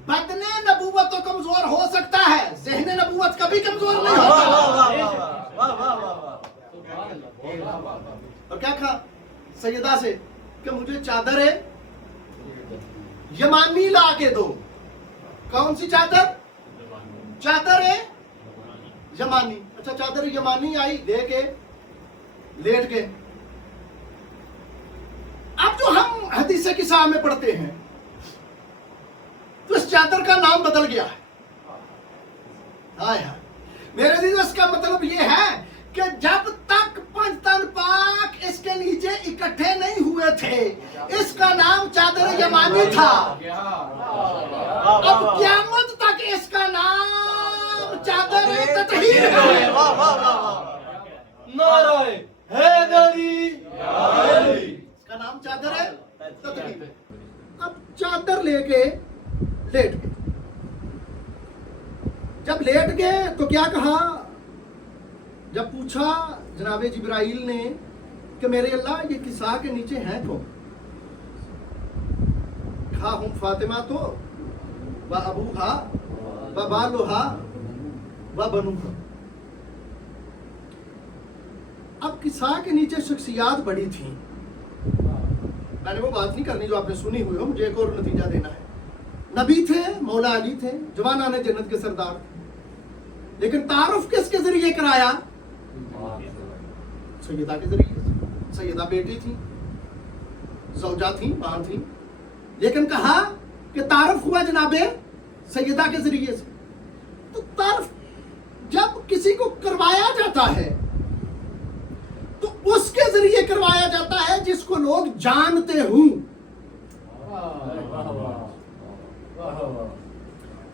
بدن نبوت تو کمزور ہو سکتا ہے، ذہن نبوت کبھی کمزور نہیں ہوتا. اور کیا کہا سیدہ سے کہ مجھے چادر یمانی لا کے دو. کون سی چادر؟ چادر یمانی. اچھا چادر یمانی آئی، دے کے لیٹ کے. اب جو ہم حدیث قصہ میں پڑھتے ہیں تو اس چادر کا نام بدل گیا ہے. ہائے ہائے میرے عزیز، اس کا مطلب یہ ہے کہ جب تک پنج تن پاک اس کے نیچے اکٹھے نہیں ہوئے تھے اس کا نام چادر یمانی تھا. اب قیامت تک اس کا نام چادر تطہیر ہے. نعرہ حیدری. اس کا نام چادر ہے تطہیر. اب چادر لے کے لیٹ گئے. جب لیٹ گئے تو کیا کہا؟ جب پوچھا جناب جبرائیل نے کہ میرے اللہ یہ کسا کے نیچے ہیں کون؟ کہا ہم فاطمہ تو و ابوہا و بالوہا و بنوہا. اب کسا کے نیچے شخصیات بڑی تھیں. میں نے وہ بات نہیں کرنی جو آپ نے سنی ہوئی ہو، مجھے ایک اور نتیجہ دینا ہے. نبی تھے، مولا علی تھے، جوانان جنت کے سردار، لیکن تعارف کس کے ذریعے کرایا؟ سیدہ کے ذریعے. سیدہ بیٹی تھی، زوجہ تھی، ماں تھی، لیکن کہا کہ تعارف ہوا جناب سیدہ کے ذریعے سے. تو تعارف جب کسی کو کروایا جاتا ہے تو اس کے ذریعے کروایا جاتا ہے جس کو لوگ جانتے ہوں.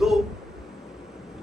2।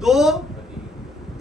2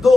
2।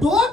2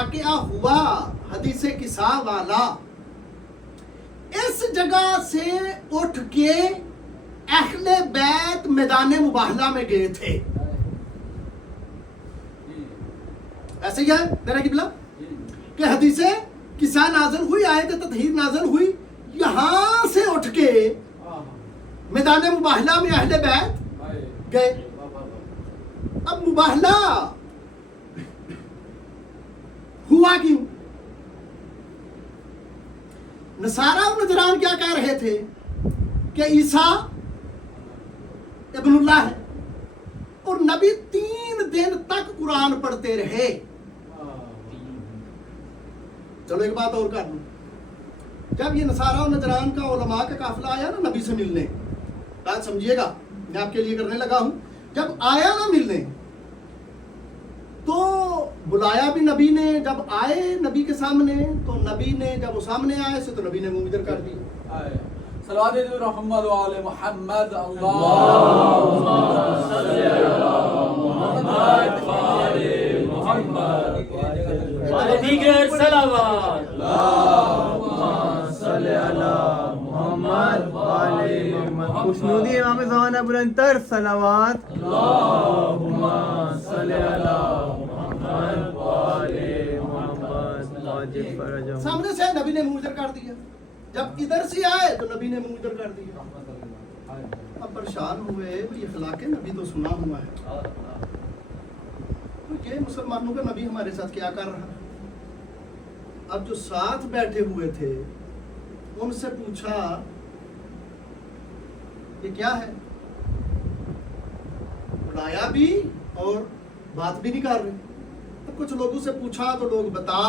واقعہ ہوا حدیث قصہ والا، اس جگہ سے اٹھ کے اہل بیت میدان مباہلہ میں گئے تھے. ایسے ہی ہے میرا قبلہ کہ حدیث قصہ نازل ہوئی، آیت تطہیر نازل ہوئی، یہاں سے اٹھ کے میدان مباہلہ میں اہل بیت گئے. اب مباہلہ ہوا کیوں؟ نصارہ و نجران کیا کہہ رہے تھے کہ عیسیٰ ابن اللہ ہے، اور نبی 3 دن تک قرآن پڑھتے رہے. چلو ایک بات اور کر لوں، جب یہ نصارہ و نجران کا علماء کا قافلہ آیا نا نبی سے ملنے، بات سمجھیے گا میں آپ کے لیے کرنے لگا ہوں، جب آیا نا ملنے تو بلایا بھی نبی نے، جب آئے نبی کے سامنے تو نبی نے جب وہ سامنے آئے سے تو نبی نے منہ ادھر کر دی. صلوات محمد و آل محمد. اللہم صلی علی محمد و آل محمد اور دیگر صلوات. اللہم صلی علی محمد و آل محمد. خوشنودی امام زمانہ بلندتر صلوات. اللہم صلی علی محمد و آل محمد واجب فرجم. سامنے سے نبی نے منہ ادھر کر دیا، جب ادھر سے آئے تو نبی نے منہ ادھر کر دیا. اب پریشان ہوئے یہ اخلاق نبی تو سنا ہوا ہے، تو یہ مسلمانوں کا نبی ہمارے ساتھ کیا کر رہا ہے. اب جو ساتھ بیٹھے ہوئے تھے ان سے پوچھا یہ کیا ہے، بلایا بھی اور بات بھی نہیں کر رہے. تو کچھ لوگوں سے پوچھا تو لوگ بتا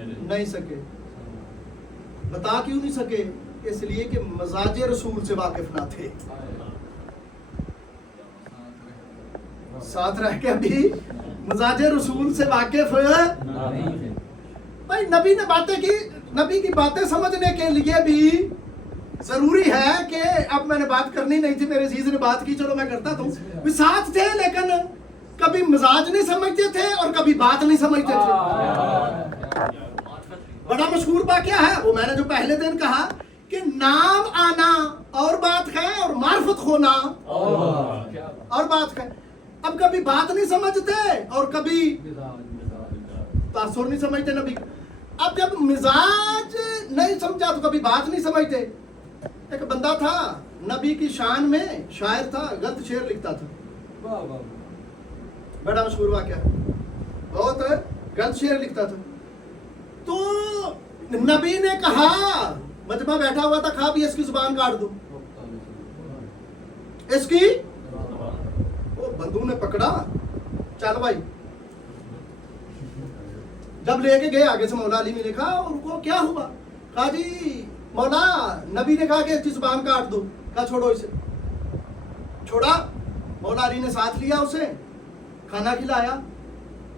نہیں سکے. بتا کیوں نہیں سکے؟ اس لیے کہ مزاج رسول سے واقف نہ تھے. ساتھ رہ کے بھی مزاج رسول سے واقف بھائی نبی نے باتیں کی، نبی کی باتیں سمجھنے کے لیے بھی ضروری ہے کہ اب میں نے بات کرنی نہیں تھی، میرے عزیز نے بات کی، چلو میں کرتا تو بھی ساتھ تھے، لیکن کبھی مزاج نہیں سمجھتے تھے اور کبھی بات نہیں سمجھتے تھے. بڑا مشہور واقعہ ہے وہ میں نے جو پہلے دن کہا کہ نام آنا اور بات ہے اور معرفت ہونا اور بات ہے. اب کبھی بات نہیں سمجھتے اور کبھی تاثر نہیں سمجھتے نبی. اب جب مزاج نہیں سمجھا تو کبھی بات نہیں سمجھتے. ایک بندہ تھا نبی کی شان میں شاعر تھا، غلط شعر لکھتا تھا، بڑا مشہور واقعہ، بہت غلط شعر لکھتا تھا. تو نبی نے کہا، مجمع بیٹھا ہوا تھا، کہا بھی اس کی زبان کاٹ دو، اس کی. وہ بندو نے پکڑا، چل بھائی. جب لے کے گئے آگے سے مولا علی نے دیکھا ان کو کیا ہوا، کہا جی مولا نبی نے کہا کہ اس کی زبان کاٹ دو. کہا چھوڑو اسے. چھوڑا. مولا علی نے ساتھ لیا اسے، کھانا کھلایا،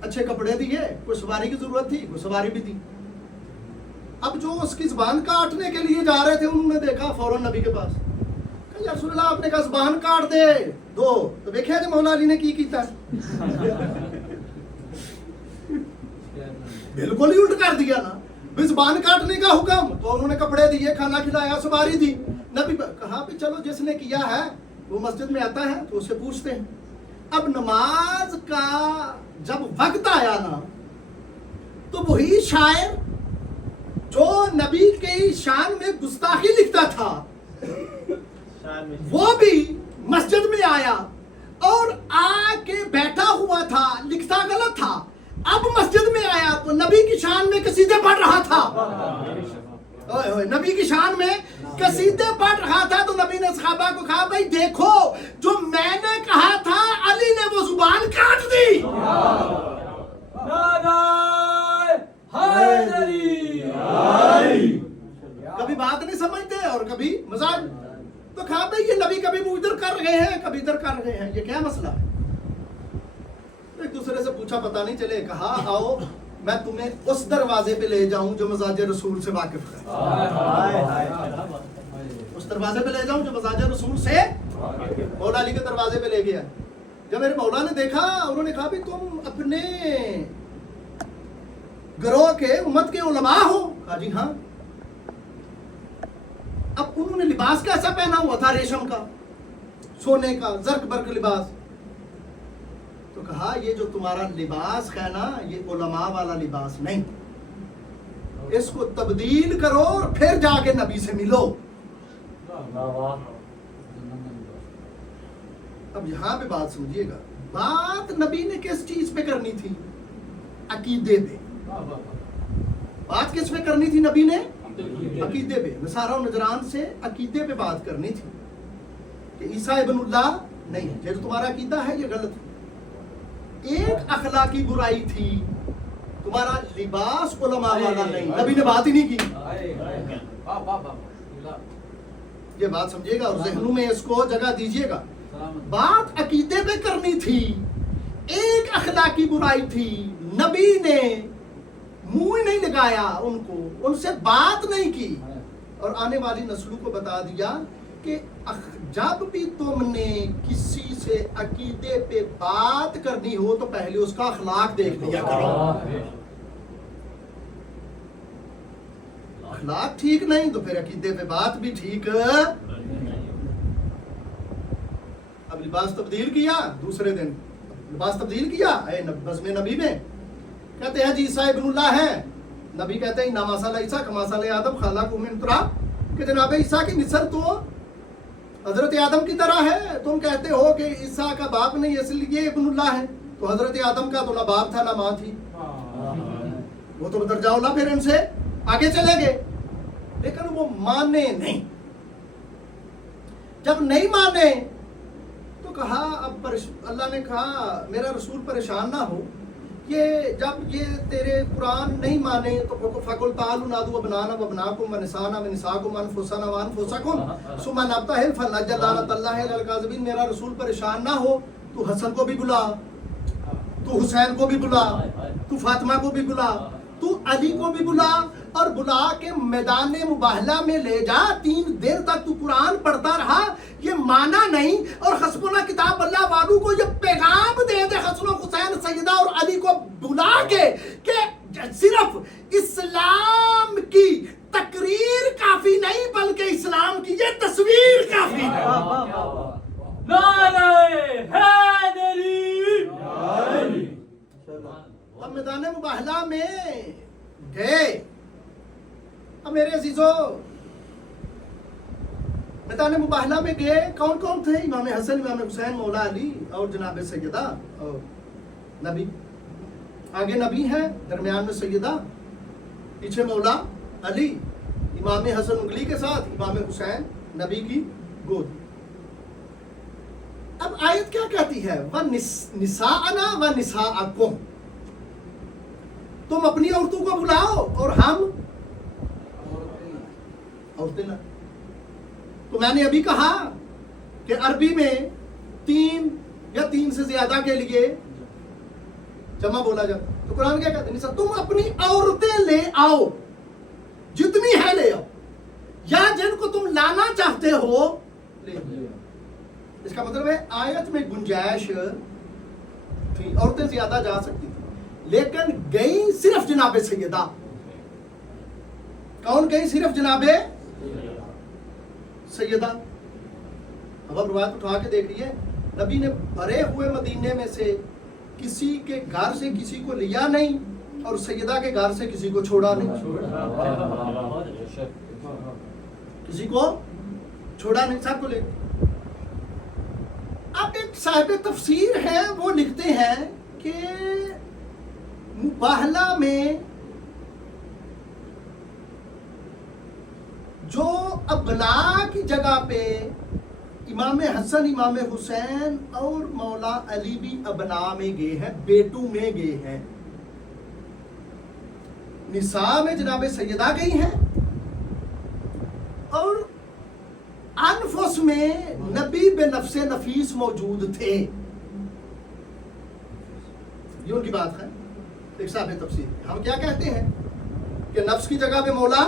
اچھے کپڑے دیے، کوئی سواری کی ضرورت تھی کوئی سواری بھی دی. اب جو اس کی زبان کاٹنے کے لیے جا رہے تھے انہوں نے دیکھا فوراً نبی کے پاس، کہ یا رسول اللہ آپ نے کہا زبان کاٹ دے دو، تو دیکھا کہ مولا علی نے کی کیتا بالکل ہی الٹ کر دیا نا. زبان کاٹنے کا حکم تو انہوں نے کپڑے دیے، کھانا کھلایا، سواری دی. نبی کہا بھی چلو جس نے کیا ہے وہ مسجد میں آتا ہے تو اس سے پوچھتے ہیں. اب نماز کا جب وقت آیا نا تو وہی شاعر جو نبی کی شان میں گستاخی لکھتا تھا وہ بھی مسجد میں آیا اور آ کے بیٹھا ہوا تھا، لکھتا غلط تھا. اب مسجد میں آیا تو نبی کی شان میں قصیدے پڑھ رہا تھا. نبی کی شان میں قصیدے پڑھ رہا تھا. تو نبی نے صحابہ کو کہا بھائی دیکھو جو میں نے کہا تھا علی نے وہ زبان کاٹ دی. کبھی بات نہیں سمجھتے اور کبھی مزاج. تو کہا بھائی یہ نبی کبھی وہ ادھر کر رہے ہیں کبھی ادھر کر رہے ہیں، یہ کیا مسئلہ ہے؟ ایک دوسرے سے پوچھا پتہ نہیں چلے. کہا آؤ میں تمہیں اس دروازے پہ لے جاؤں جو مزاج رسول سے واقف ہے. اس دروازے پہ لے جاؤں جو مزاج رسول سے. مولا علی کے دروازے پہ لے گیا. جب میرے مولا نے دیکھا انہوں نے کہا بھی تم اپنے گروہ کے امت کے علماء ہو؟ کہا جی ہاں۔ اب انہوں نے لباس کیسا پہنا ہوا تھا؟ ریشم کا، سونے کا، زرق برق لباس۔ تو کہا یہ جو تمہارا لباس ہے نا، یہ علماء والا لباس نہیں، اس کو تبدیل کرو اور پھر جا کے نبی سے ملو۔ اب یہاں پہ بات سمجھیے گا، بات نبی نے کس چیز پہ کرنی تھی؟ عقیدے پہ۔ بات کس پہ کرنی تھی نبی نے؟ عقیدے پہ۔ نصارہ و نجران سے عقیدے پہ بات کرنی تھی کہ عیسیٰ ابن اللہ نہیں ہے، یہ جو تمہارا عقیدہ ہے یہ غلط ہے۔ ایک اخلاقی برائی تھی، تمہارا لباس علماء والا نہیں، نبی نے بات ہی نہیں کی۔ یہ بات سمجھیے گا اور ذہنوں میں اس کو جگہ دیجیے گا۔ بات عقیدے پہ کرنی تھی، ایک اخلاقی برائی تھی، نبی نے منہ نہیں لگایا ان کو، ان سے بات نہیں کی، اور آنے والی نسلوں کو بتا دیا کہ جب بھی تم نے کسی سے عقیدے پہ بات کرنی ہو تو پہلے اس کا اخلاق دیکھ لیا کرو۔ اخلاق ٹھیک نہیں تو پھر عقیدے پہ بات بھی ٹھیک۔ اب لباس تبدیل کیا، دوسرے دن لباس تبدیل کیا بزم نبی میں، کہتے ہیں جی عیسیٰ ابن اللہ ہے، نبی کہتے ہیں انما مثل عیسیٰ کمثل آدم خلقہ من تراب، کہ جناب عیسیٰ کی نسل تو حضرت آدم کی طرح ہے، تم کہتے ہو کہ عیسیٰ کا باپ نہیں اس لیے ابن اللہ ہے، تو حضرت آدم کا تو نہ باپ تھا نہ ماں تھی، وہ تو درجہ اولا پھر ان سے آگے چلے گئے، لیکن وہ مانے نہیں۔ جب نہیں مانے تو کہا اب اللہ نے کہا میرا رسول پریشان نہ ہو، کہ جب یہ تیرے قرآن نہیں مانے تو فَقُلْ تَعَالُوا نَدْعُوا أَبْنَاءَنَا وَأَبْنَاءَكُمْ وَنِسَاءَنَا وَنِسَاءَكُمْ وَأَنفُسَنَا وَأَنفُسَكُمْ ثُمَّ نَبْتَهِلْ فَنَجْعَلْ لَعْنَةَ اللَّهِ عَلَى الْكَاذِبِينَ۔ میرا رسول پریشان نہ ہو تو حسن کو بھی بلا، تو حسین کو بھی بلا، تو فاطمہ کو بھی بلا، تو علی کو بھی بلا، اور بلا کے میدان مباہلہ میں لے جا، 3 دن تک تو قرآن پڑھتا رہا، یہ مانا نہیں، اور حسبنا کتاب اللہ والوں کو یہ پیغام دے دے، حسن و حسین سیدہ اور علی کو بلا کے، کہ صرف اسلام کی تقریر کافی نہیں بلکہ اسلام کی یہ تصویر کافی ہے۔ نعرہ حیدری۔ اب میدان مباہلہ میں گئے، اب میرے عزیزو میدان مباہلہ میں گئے، کون کون تھے؟ امام حسن، امام حسین، مولا علی اور جناب سیدہ اور نبی۔ آگے نبی ہیں، درمیان میں سیدہ، پیچھے مولا علی، امام حسن انگلی کے ساتھ، امام حسین نبی کی گود۔ اب آیت کیا کہتی ہے؟ وَنِسَاءَنَا وَنِسَاءَكُمْ، تم اپنی عورتوں کو بلاؤ اور ہم عورتیں نہ۔ تو میں نے ابھی کہا کہ عربی میں 3 یا 3 سے زیادہ کے لیے جمع بولا جاتا، تو قرآن کیا کہتے ہیں؟ تم اپنی عورتیں لے آؤ، جتنی ہے لے آؤ، یا جن کو تم لانا چاہتے ہو لے آؤ۔ اس کا مطلب ہے آیت میں گنجائش تھی، عورتیں زیادہ جا سکتی تھی، لیکن گئی صرف جناب سیدہ۔ کون گئی؟ صرف جناب سیدہ۔ اب آپ روایت اٹھا کے دیکھیے، نبی نے بھرے ہوئے مدینے میں سے کسی کے گھر سے کسی کو لیا نہیں، اور سیدہ کے گھر سے کسی کو چھوڑا نہیں، کسی کو چھوڑا نہیں، سب کو لے۔ اب ایک صاحب تفسیر ہے، وہ لکھتے ہیں کہ مباہلہ میں جو ابنا کی جگہ پہ امام حسن، امام حسین اور مولا علی بھی ابنا میں گئے ہیں، بیٹوں میں گئے ہیں۔ نساء میں جناب سیدہ گئی ہیں، اور انفس میں نبی بے نفس نفیس موجود تھے۔ یہ ان کی بات ہے، ایک صاحب تفسیر۔ ہم کیا کہتے ہیں کہ نفس کی جگہ پہ مولا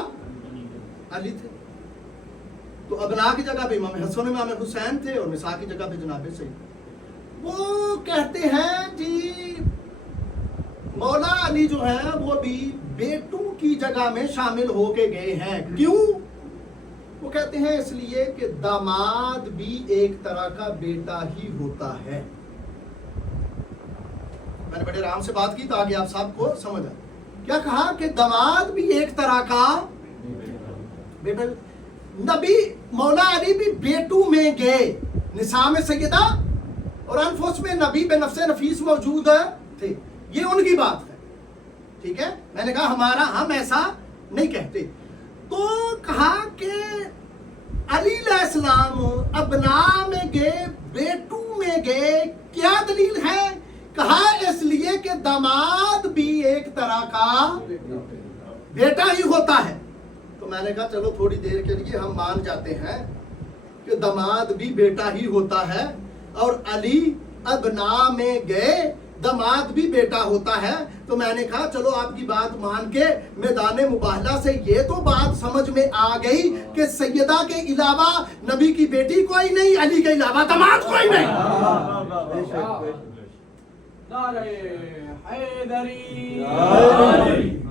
علی تھے، تو ابنا کی جگہ پہ امام حسن، امام حسین تھے، اور نساء کی جگہ پہ جناب سید۔ وہ کہتے ہیں جی مولا علی جو ہیں وہ بھی بیٹوں کی جگہ میں شامل ہو کے گئے ہیں. کیوں؟ وہ کہتے ہیں اس لیے کہ داماد بھی ایک طرح کا بیٹا ہی ہوتا ہے. میں نے بڑے آرام سے بات کی تاکہ آپ سب کو سمجھ آئے. کیا کہا کہ داماد بھی ایک طرح کا بیٹا. نبی مولا علی بھی بیٹوں میں گئے, نساء میں سیدہ اور انفس میں نبی بے نفس نفیس موجود تھے. یہ ان کی بات ہے, ٹھیک ہے. میں نے کہا ہم ایسا نہیں کہتے. تو کہا کہ علی علیہ السلام ابنا میں گئے, بیٹوں میں گئے, کیا دلیل ہے؟ کہا اس لیے کہ داماد بھی ایک طرح کا بیٹا ہی ہوتا ہے. تو میں نے کہا چلو تھوڑی دیر کے لیے ہم مان جاتے ہیں کہ داماد بھی بیٹا ہی ہوتا ہے, اور علی ابنا میں گئے, داماد بھی بیٹا ہوتا ہے. تو میں نے کہا چلو آپ کی بات مان کے میدان مباہلہ سے یہ تو بات سمجھ میں آ گئی کہ سیدہ کے علاوہ نبی کی بیٹی کوئی نہیں, علی کے علاوہ داماد کوئی نہیں.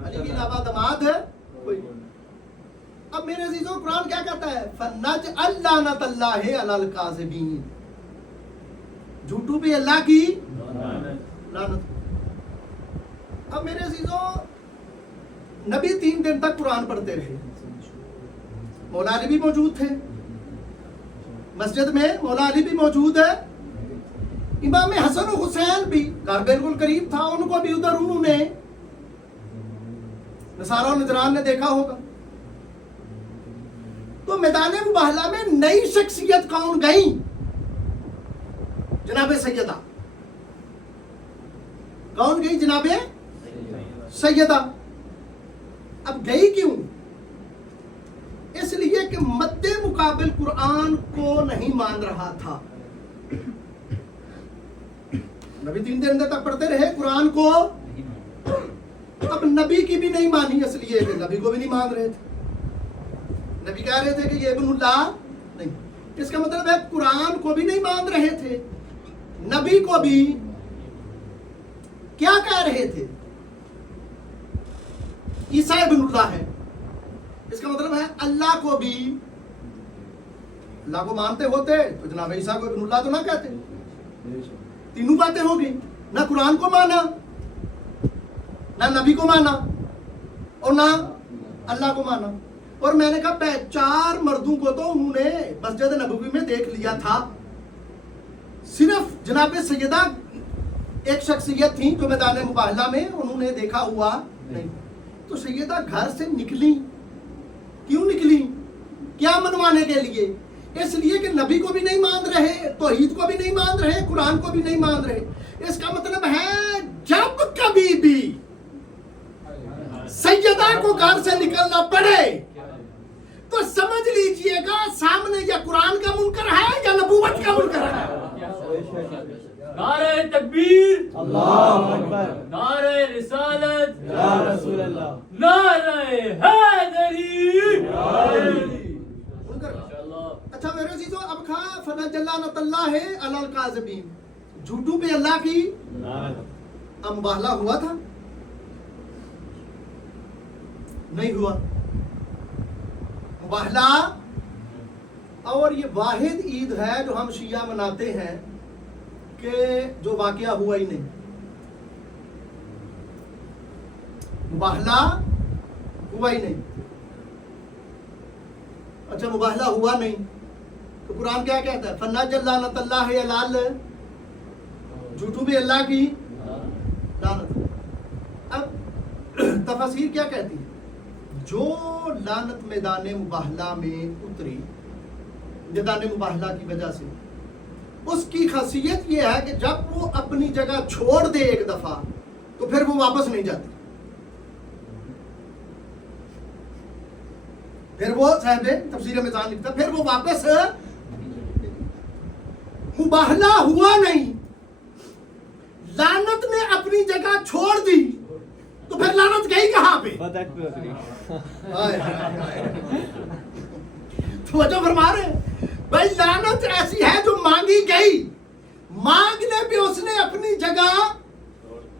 علی کے علاوہ داماد ہے کوئی نہیں. اب میرے عزیزوں قرآن کیا کہتا ہے؟ فَنَجْعَلْ لَعْنَتَ اللَّهِ عَلَى الْكَاذِبِينَ. جھوٹوں پہ اللہ کی لعنت. اب میرے عزیزوں نبی 3 دن تک قرآن پڑھتے رہے. مولا علی بھی موجود تھے مسجد میں, مولا علی بھی موجود ہے. امام حسن و حسین بھی گھر بالکل قریب تھا, ان کو بھی ادھر انہوں نے نصارہ و نجران نے دیکھا ہوگا. تو میدان مباہلہ میں نئی شخصیت کون گئی؟ جناب سیدہ. کون گئی؟ جناب سیدہ. اب گئی کیوں؟ اس لیے کہ مد مقابل قرآن کو نہیں مان رہا تھا. نبی 3 دن تک پڑھتے رہے قرآن کو, اب نبی کی بھی نہیں مانی, اس لیے کہ نبی کو بھی نہیں مان رہے تھے. نبی کہہ رہے تھے کہ یہ ابن اللہ نہیں. اس کا مطلب ہے قرآن کو بھی نہیں مان رہے تھے, نبی کو بھی کیا کہہ رہے تھے؟ عیسیٰ ابن اللہ ہے. اس کا مطلب ہے اللہ کو بھی, اللہ کو مانتے ہوتے تو جناب عیسیٰ کو ابن اللہ تو نہ کہتے. تینوں باتیں ہو گئی, نہ قرآن کو مانا, نہ نبی کو مانا, اور نہ اللہ کو مانا. اور میں نے کہا 4 مردوں کو تو انہوں نے مسجد نبوی میں دیکھ لیا تھا, صرف جناب سیدہ ایک شخصیت تھی جو میدان مباہلہ میں انہوں نے دیکھا ہوا نہیں. تو سیدہ گھر سے نکلی, کیوں نکلی؟ کیا منوانے کے لیے؟ اس لیے کہ نبی کو بھی نہیں مان رہے, توحید کو بھی نہیں مان رہے, قرآن کو بھی نہیں مان رہے. اس کا مطلب ہے جب کبھی بھی سیدہ کو گھر سے نکلنا پڑے تو سمجھ لیجئے گا سامنے یا قرآن کا منکر ہے یا نبوت کا منکر ہے. نعرہ تکبیر, اللہ اکبر, نعرہ رسالت, یا رسول اللہ, نعرہ حیدری. منکر. اچھا میرے عزیزو, اب کہا فَنَجْعَلْ لَعْنَتَ اللَّهِ عَلَى الْكَاذِبِينَ. جھوٹوں پہ اللہ کی اب مباہلہ ہوا تھا؟ نہیں ہوا مباہلہ. اور یہ واحد عید ہے جو ہم شیعہ مناتے ہیں کہ جو واقعہ ہوا ہی نہیں. مباہلہ ہوا ہی نہیں. اچھا مباہلہ ہوا نہیں تو قرآن کیا کہتا ہے؟ فَنَجْعَلْ لَعْنَتَ اللَّهِ عَلَى الْكَاذِبِينَ. جھوٹوں پہ اللہ کی لعنت. اب تفسیر کیا کہتی ہے؟ جو لعنت میدان مباہلہ میں اتری, میدان مباہلہ کی وجہ سے, اس کی خاصیت یہ ہے کہ جب وہ اپنی جگہ چھوڑ دے ایک دفعہ تو پھر وہ واپس نہیں جاتی. پھر وہ صاحب تفسیر میزان لکھتا پھر وہ واپس مباہلہ ہوا نہیں, لعنت نے اپنی جگہ چھوڑ دی تو پھر لعنت گئی کہاں پہ؟ توجہ فرما رہے ہیں بھائی. لعنت ایسی ہے جو مانگی گئی, مانگنے پہ اس نے اپنی جگہ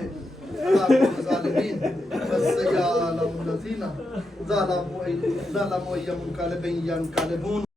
ہے عذاب الظالمین وسیعلم الذین ظلموا ینقلبون